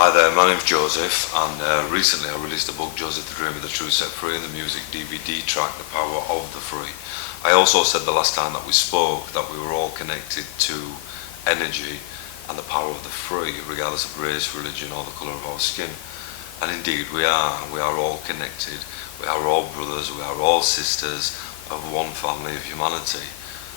Hi there, my name's Joseph, and recently I released a book, Joseph the Dreamer, the True Set Free, and the music DVD track, The Power of the Free. I also said the last time that we spoke that we were all connected to energy and the power of the free, regardless of race, religion, or the colour of our skin. And indeed we are all connected, we are all brothers, we are all sisters of one family of humanity.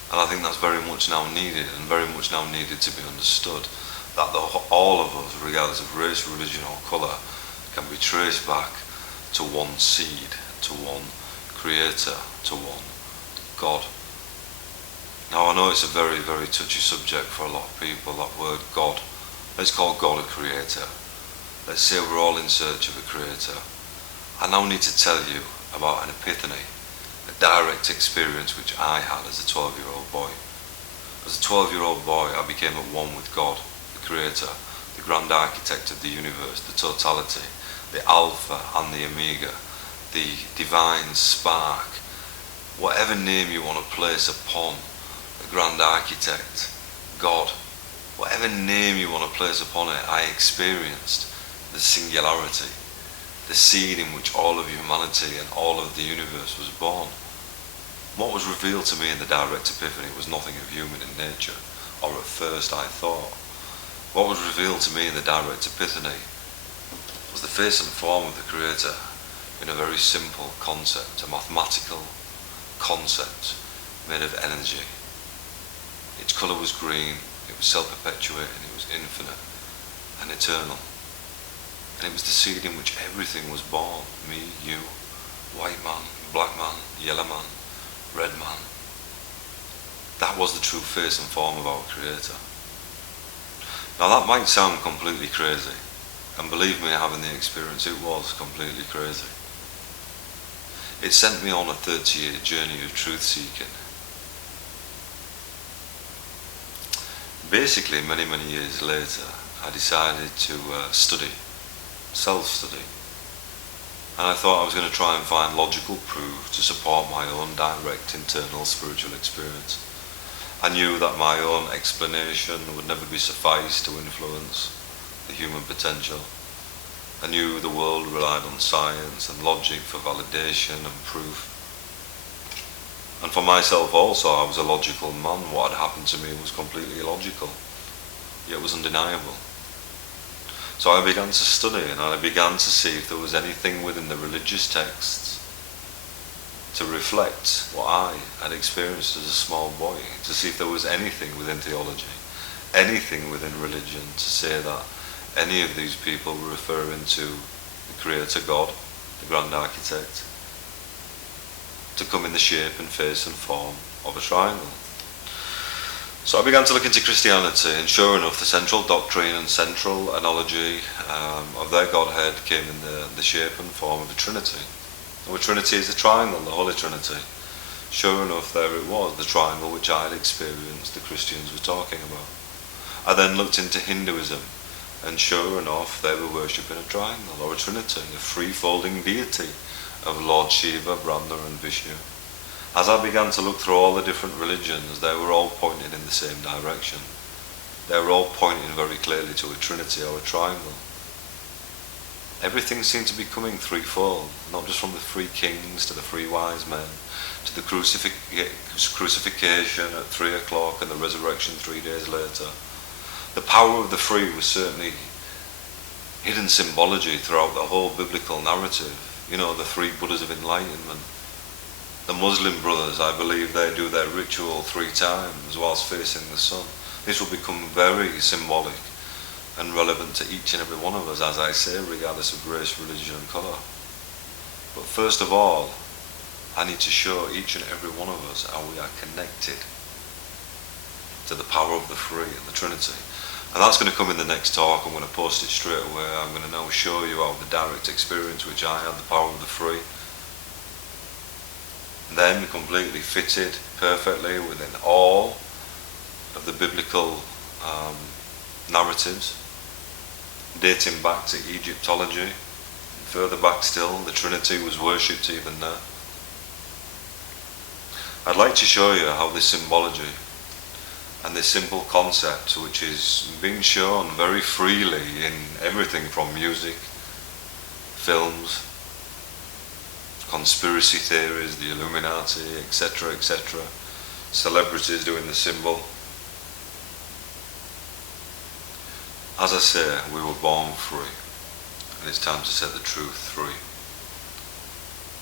And I think that's very much now needed, and very much now needed to be understood. That all of us, regardless of race, religion or colour, can be traced back to one seed, to one creator, to one God. Now I know it's a very, very touchy subject for a lot of people, that word God. Let's call God a creator. Let's say we're all in search of a creator. I now need to tell you about an epiphany, a direct experience which I had as a 12-year-old boy. As a 12-year-old boy, I became at one with God, Creator, the grand architect of the universe, the totality, the Alpha and the Omega, the divine spark, whatever name you want to place upon the grand architect, God, whatever name you want to place upon it, I experienced the singularity, the seed in which all of humanity and all of the universe was born. What was revealed to me in the direct epiphany was nothing of human in nature, or at first I thought. What was revealed to me in the direct epiphany was the face and form of the Creator in a very simple concept, a mathematical concept made of energy. Its colour was green, it was self-perpetuating, it was infinite and eternal. And it was the seed in which everything was born, me, you, white man, black man, yellow man, red man. That was the true face and form of our Creator. Now that might sound completely crazy, and believe me, having the experience, it was completely crazy. It sent me on a 30-year journey of truth-seeking. Basically, many, many years later, I decided to study, self-study, and I thought I was going to try and find logical proof to support my own direct internal spiritual experience. I knew that my own explanation would never be suffice to influence the human potential. I knew the world relied on science and logic for validation and proof. And for myself also, I was a logical man. What had happened to me was completely illogical, yet was undeniable. So I began to study, and I began to see if there was anything within the religious texts to reflect what I had experienced as a small boy, to see if there was anything within theology, anything within religion to say that any of these people were referring to the Creator God, the Grand Architect, to come in the shape and face and form of a triangle. So I began to look into Christianity, and sure enough, the central doctrine and central analogy of their Godhead came in the shape and form of a Trinity. The Trinity is a triangle, the Holy Trinity. Sure enough, there it was, the triangle which I had experienced, the Christians were talking about. I then looked into Hinduism, and sure enough, they were worshipping a triangle, or a Trinity, a free-folding deity of Lord Shiva, Brahma and Vishnu. As I began to look through all the different religions, they were all pointing in the same direction. They were all pointing very clearly to a Trinity or a triangle. Everything seemed to be coming threefold, not just from the three kings to the three wise men, to the crucifixion at 3 o'clock and the resurrection 3 days later. The power of the free was certainly hidden symbology throughout the whole biblical narrative. You know, the three Buddhas of enlightenment. The Muslim brothers, I believe they do their ritual 3 times whilst facing the sun. This will become very symbolic and relevant to each and every one of us, as I say, regardless of race, religion and colour. But first of all, I need to show each and every one of us how we are connected to the power of the free and the Trinity. And that's going to come in the next talk. I'm going to post it straight away. I'm going to now show you how the direct experience which I had, the power of the free, then completely fitted perfectly within all of the biblical narratives, dating back to Egyptology. Further back still, the Trinity was worshipped even there. I'd like to show you how this symbology And this simple concept, which is being shown very freely in everything from music, films, conspiracy theories, the Illuminati, etc., etc., celebrities doing the symbol. As I say, we were born free, and it's time to set the truth free.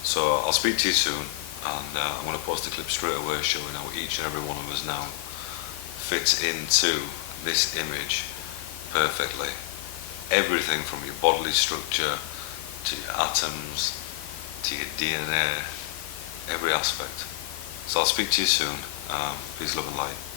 So I'll speak to you soon, and I'm going to post a clip straight away showing how each and every one of us now fits into this image perfectly. Everything from your bodily structure to your atoms to your DNA, every aspect. So I'll speak to you soon. Peace, love and light.